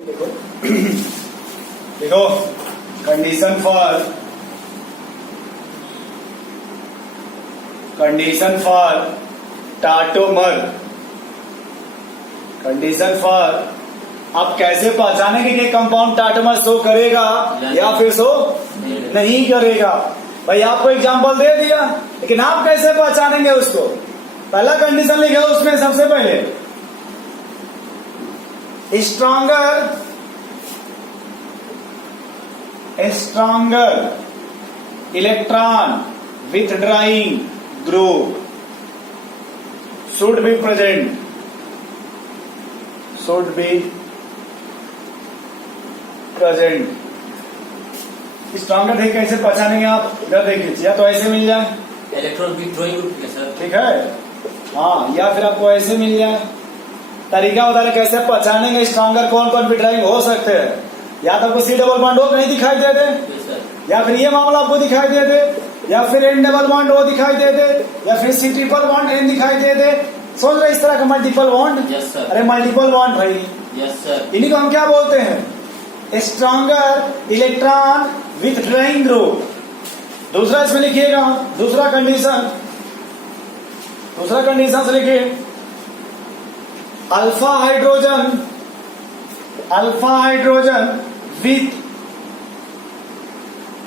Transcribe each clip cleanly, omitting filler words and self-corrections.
देखो देखो condition for टाटोमर। Condition for आप कैसे पहचानेंगे कि कंपाउंड टाटोमर शो करेगा या फिर शो नहीं करेगा। भाई आपको एग्जांपल दे दिया, लेकिन आप कैसे पहचानेंगे उसको। पहला कंडीशन लिखा उसमें सबसे पहले stronger electron withdrawing group should be present। Stronger देख कैसे पहचानेंगे आप, इधर देखिए, या तो ऐसे मिल जाए इलेक्ट्रॉन विथड्रॉइंग ग्रुप सर, ठीक है, हाँ, या फिर आपको ऐसे मिल जाए। तरीका बता रहे कैसे पहचानेंगे स्ट्रॉन्गर कौन कौन विथड्रॉइंग हो सकते हैं। या तो आपको सी डबल बॉन्ड ओ नहीं दिखाई देते, या फिर ये मामला आपको दिखाई देते, या फिर एन डबल बॉन्ड ओ दिखाई देते, या फिर सी ट्रिपल बॉन्ड एन दिखाई देते। सोच रहे इस तरह का मल्टीपल बॉन्ड। अरे मल्टीपल बॉन्ड भाई, इन्हीं को हम क्या बोलते हैं, स्ट्रॉन्गर इलेक्ट्रॉन विथड्रॉइंग ग्रुप। दूसरा इसमें लिखिएगा, दूसरा कंडीशन से लिखिए alpha hydrogen with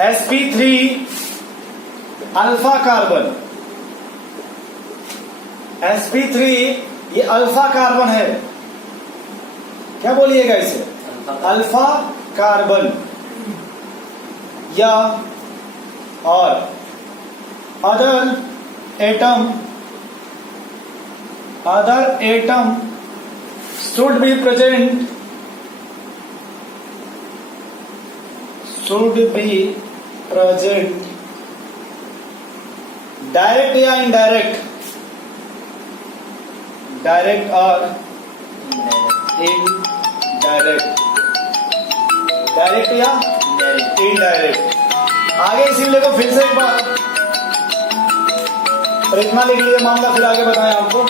sp3 alpha carbon. sp3 ये अल्फा कार्बन है, क्या बोलिएगा इसे, अल्फा कार्बन। या और other atom should be present direct या इनडायरेक्ट, डायरेक्ट और इनडायरेक्ट, डायरेक्ट या इनडायरेक्ट। आगे इसीलिए को फिर से एक बार और इतना लिख लीजिए मामला, फिर आगे बताएं आपको।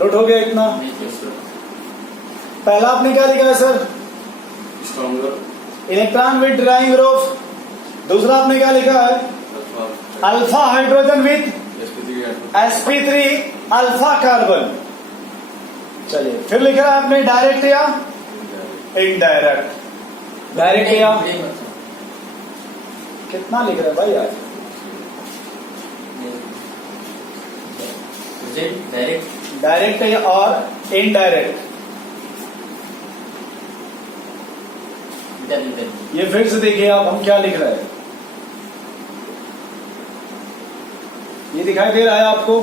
नोट हो गया इतना। पहला आपने क्या लिखा है sir, stronger electron withdrawing group. दूसरा आपने क्या लिखा है, alpha hydrogen with sp3 alpha carbon. चलिए फिर लिख रहा है आपने डायरेक्ट या इनडायरेक्ट, डायरेक्ट या कितना लिख रहे हैं भाई आज, डायरेक्ट या और इनडायरेक्ट। ये फिर से देखिए आप, हम क्या लिख रहे हैं, ये दिखाई दे रहा है आपको।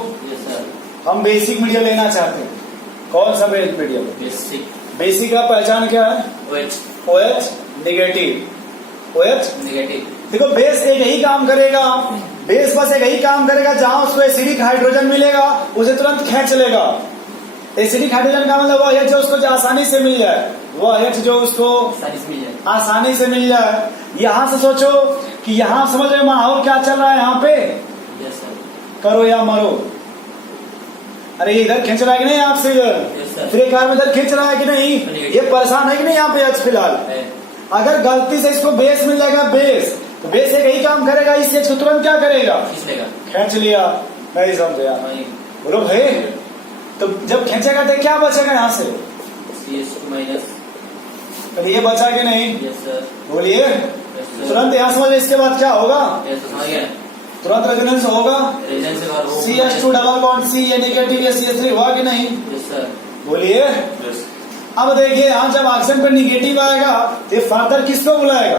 हम बेसिक मीडिया लेना चाहते हैं, कौन सा मीडिया, बेसिक का पहचान क्या है, OH नेगेटिव। देखो बेस एक ही काम करेगा, बेस बस एक ही काम करेगा, जहां उसको एसिडिक हाइड्रोजन मिलेगा उसे तुरंत खींच लेगा। एसिडिक हाइड्रोजन का मतलब वह है जो उसको जो आसानी से मिल जाए, वह है जो उसको आसानी से मिल जाए। यहाँ से सोचो कि यहाँ समझ रहे माहौल क्या चल रहा है यहाँ पे, करो या मरो। अरे इधर खींच रहा है कि नहीं आपसे, इधर फिर एक कार में इधर खींच रहा है कि नहीं, ये परेशान है कि नहीं यहाँ पे आज फिलहाल। अगर गलती से इसको बेस मिल जाएगा, तो बेस एक ही काम करेगा, इस चीज को तुरंत क्या करेगा, खींच लिया। नहीं समझे यार, बोलो भाई, तो जब खींचेगा तो क्या बचेगा यहाँ से, तो ये बचा कि नहीं, बोलिए तुरंत यहाँ समझ। इसके बाद क्या होगा, तुरंत रेजोनेंस होगा, CH2 डबल बॉन्ड C ये नेगेटिव या CH3 हुआ कि नहीं, बोलिए। अब देखिए यहाँ जब ऑक्सीजन पर निगेटिव आएगा तो फर्दर किसको बुलाएगा,